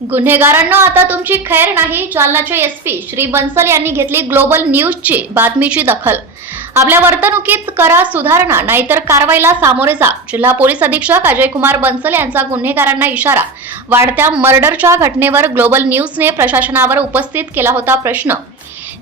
गुन्हेगारांना आता तुमची खैर नाही. जालनाचे एसपी श्री बन्सल यांनी घेतली ग्लोबल न्यूजची बातमीची दखल. आपल्या वर्तणुकीत करा सुधारणा, नाहीतर कारवाईला सामोरे जा. जिल्हा पोलीस अधीक्षक अजय कुमार बन्सल यांचा गुन्हेगारांना इशारा. वाढत्या मर्डरच्या घटनेवर ग्लोबल न्यूजने प्रशासनावर उपस्थित केला होता प्रश्न.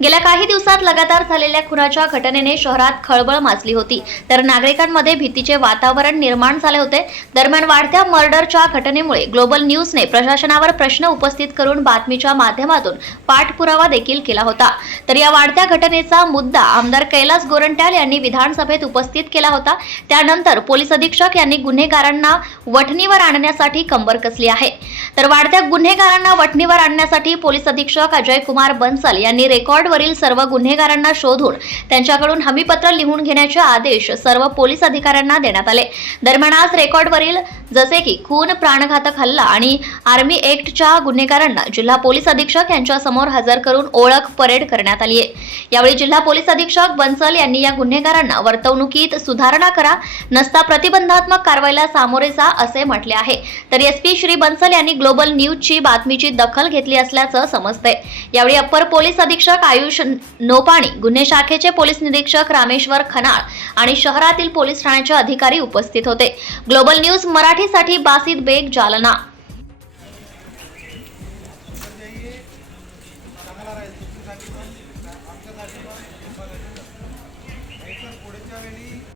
गेल्या काही दिवसात लगातार झालेल्या खुनाच्या घटनेने शहरात खळबळ माजली होती, तर नागरिकांमध्ये भीतीचे वातावरण निर्माण झाले होते. दरम्यान वाढत्या मर्डरच्या घटनेमुळे ग्लोबल न्यूजने प्रशासनावर प्रश्न उपस्थित करून बातमीच्या माध्यमातून पाठपुरावा देखील केला होता. तर या वाढत्या घटनेचा मुद्दा आमदार कैलास गोरंट्याल यांनी विधानसभेत उपस्थित केला होता. त्यानंतर पोलीस अधीक्षक यांनी गुन्हेगारांना वठणीवर आणण्यासाठी कंबर कसली आहे. तर वाढत्या गुन्हेगारांना वठणीवर आणण्यासाठी पोलीस अधीक्षक अजय कुमार बन्सल यांनी रेकॉर्डवरील सर्व गुन्हेगारांना शोधून त्यांच्याकडून हमीपत्र लिहून घेण्याचे आदेश सर्व पोलीस अधिकाऱ्यांना देण्यात आले. दरम्यान आज रेकॉर्डवरील जसे की खून, प्राणघातक हल्ला आणि आर्मी एक्टच्या गुन्हेगारांना जिल्हा पोलीस अधीक्षक यांच्या समोर हजर करून ओळख परेड करण्यात आली आहे. यावेळी जिल्हा पोलीस अधीक्षक बन्सल यांनी या गुन्हेगारांना वर्तवणुकीत सुधारणा करा, नसता प्रतिबंधात्मक कारवाईला सामोरे जा असे म्हटले आहे. तर एसपी श्री बन्सल यांनी ग्लोबल न्यूजची बातमीची दखल घेतली असल्याचं समजतंय. यावेळी अप्पर पोलीस अधीक्षक आयुष नोपाणी, गुन्हे शाखेचे पोलीस निरीक्षक रामेश्वर खनाळ आणि शहरातील पोलीस ठाण्याचे अधिकारी उपस्थित होते. ग्लोबल न्यूज मराठीसाठी बासित बेग, जालना.